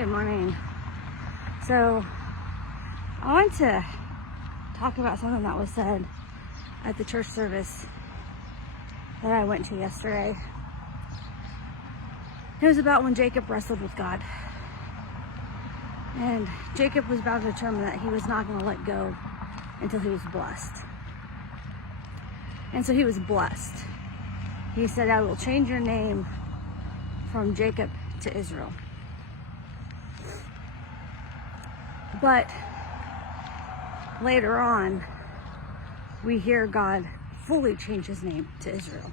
Good morning. So I want to talk about something that was said at the church service that I went to yesterday. It was about when Jacob wrestled with God. And Jacob was about to determine that he was not going to let go until he was blessed. And so he was blessed. He said, I will change your name from Jacob to Israel. But later on, we hear God fully change his name to Israel.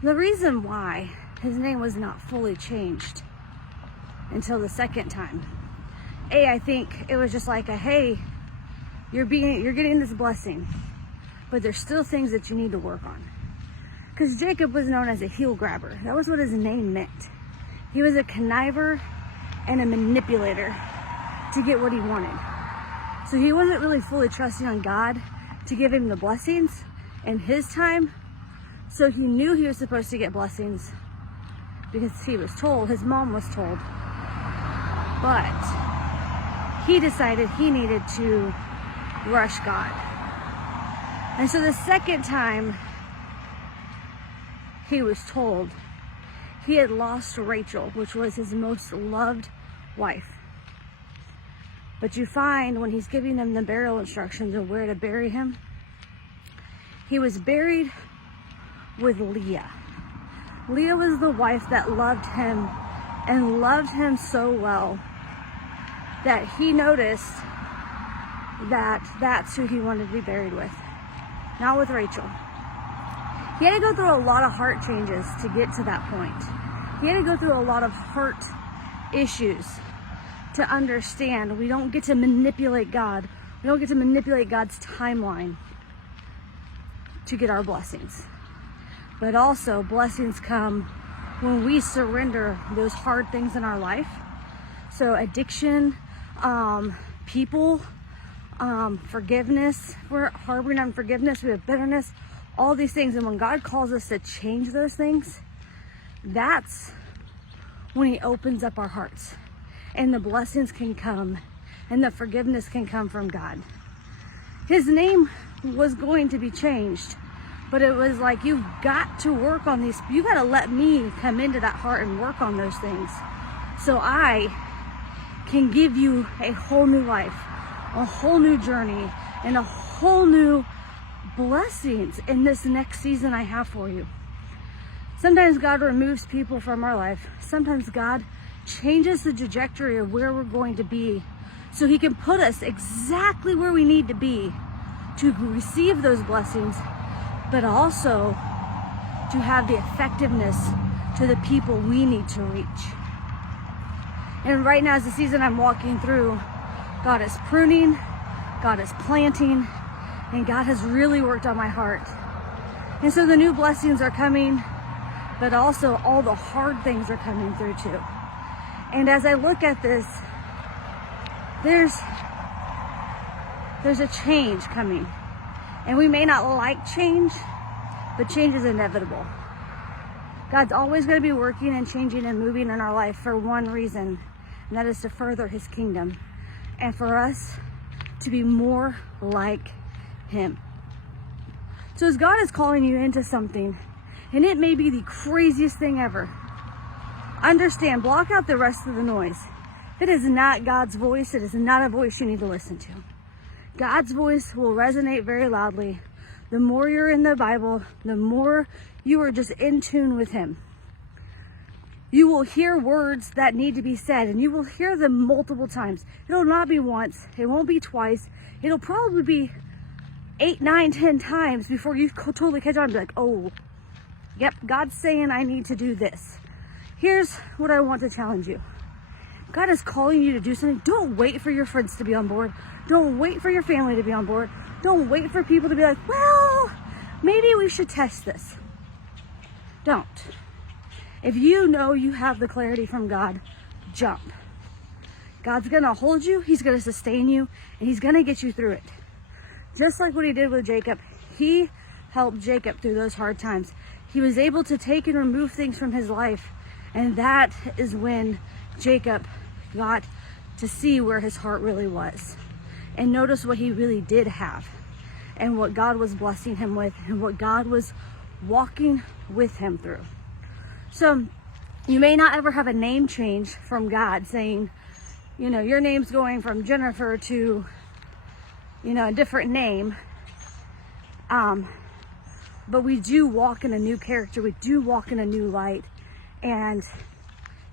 The reason why his name was not fully changed until the second time, I think it was just like hey, you're getting this blessing, but there's still things that you need to work on. Because Jacob was known as a heel grabber. That was what his name meant. He was a conniver and a manipulator to get what he wanted. So he wasn't really fully trusting on God to give him the blessings in his time. So he knew he was supposed to get blessings because he was told, his mom was told. But he decided he needed to rush God. And so the second time he was told, he had lost Rachel, which was his most loved wife. But you find when he's giving them the burial instructions of where to bury him, he was buried with Leah. Leah was the wife that loved him and loved him so well that he noticed that that's who he wanted to be buried with, not with Rachel. He had to go through a lot of heart changes to get to that point. He had to go through a lot of heart issues to understand we don't get to manipulate God. We don't get to manipulate God's timeline to get our blessings. But also, blessings come when we surrender those hard things in our life. So addiction, people, forgiveness. We're harboring unforgiveness. We have bitterness, all these things. And when God calls us to change those things, that's when he opens up our hearts. And the blessings can come, and the forgiveness can come from God. His name was going to be changed, but it was like, you've got to work on these. You got to let me come into that heart and work on those things, so I can give you a whole new life, a whole new journey, and a whole new blessings in this next season I have for you. Sometimes God removes people from our life. Sometimes God changes the trajectory of where we're going to be so he can put us exactly where we need to be to receive those blessings, but also to have the effectiveness to the people we need to reach. And right now is the season I'm walking through. God is pruning, God is planting, and God has really worked on my heart. And so the new blessings are coming, but also all the hard things are coming through too. And as I look at this, there's a change coming. And we may not like change, but change is inevitable. God's always going to be working and changing and moving in our life for one reason, and that is to further his kingdom and for us to be more like him. So as God is calling you into something, and it may be the craziest thing ever, understand, block out the rest of the noise. It is not God's voice. It is not a voice you need to listen to. God's voice will resonate very loudly. The more you're in the Bible, the more you are just in tune with him. You will hear words that need to be said, and you will hear them multiple times. It'll not be once. It won't be twice. It'll probably be 8, 9, 10 times before you totally catch on and be like, oh, yep, God's saying I need to do this. Here's what I want to challenge you. God is calling you to do something. Don't wait for your friends to be on board. Don't wait for your family to be on board. Don't wait for people to be like, well, maybe we should test this. Don't. If you know you have the clarity from God, jump. God's going to hold you. He's going to sustain you, and he's going to get you through it. Just like what he did with Jacob. He helped Jacob through those hard times. He was able to take and remove things from his life. And that is when Jacob got to see where his heart really was and notice what he really did have and what God was blessing him with and what God was walking with him through. So you may not ever have a name change from God saying, you know, your name's going from Jennifer to, you know, a different name. But we do walk in a new character. We do walk in a new light, and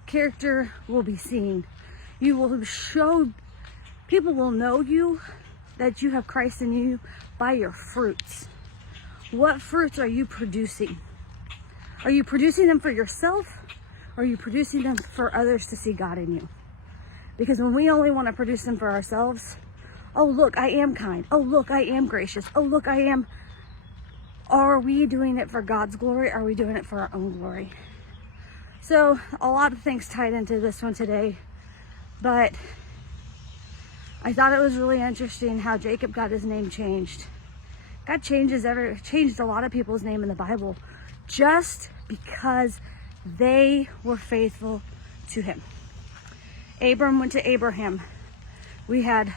character will be seen. You will show, people will know you, that you have Christ in you by your fruits. What fruits are you producing? Are you producing them for yourself, or are you producing them for others to see God in you? Because when we only want to produce them for ourselves, oh look, I am kind. Oh look, I am gracious. Oh look, I am. Are we doing it for God's glory? Are we doing it for our own glory? So a lot of things tied into this one today, but I thought it was really interesting how Jacob got his name changed. God changed a lot of people's name in the Bible just because they were faithful to him. Abram went to Abraham. We had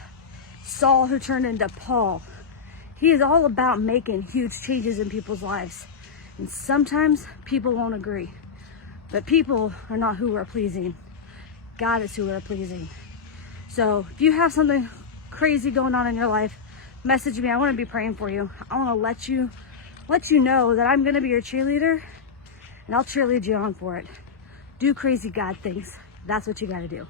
Saul who turned into Paul. He is all about making huge changes in people's lives. And sometimes people won't agree. But people are not who we're pleasing. God is who we're pleasing. So if you have something crazy going on in your life, message me. I want to be praying for you. I want to let you know that I'm going to be your cheerleader, and I'll cheerlead you on for it. Do crazy God things. That's what you got to do.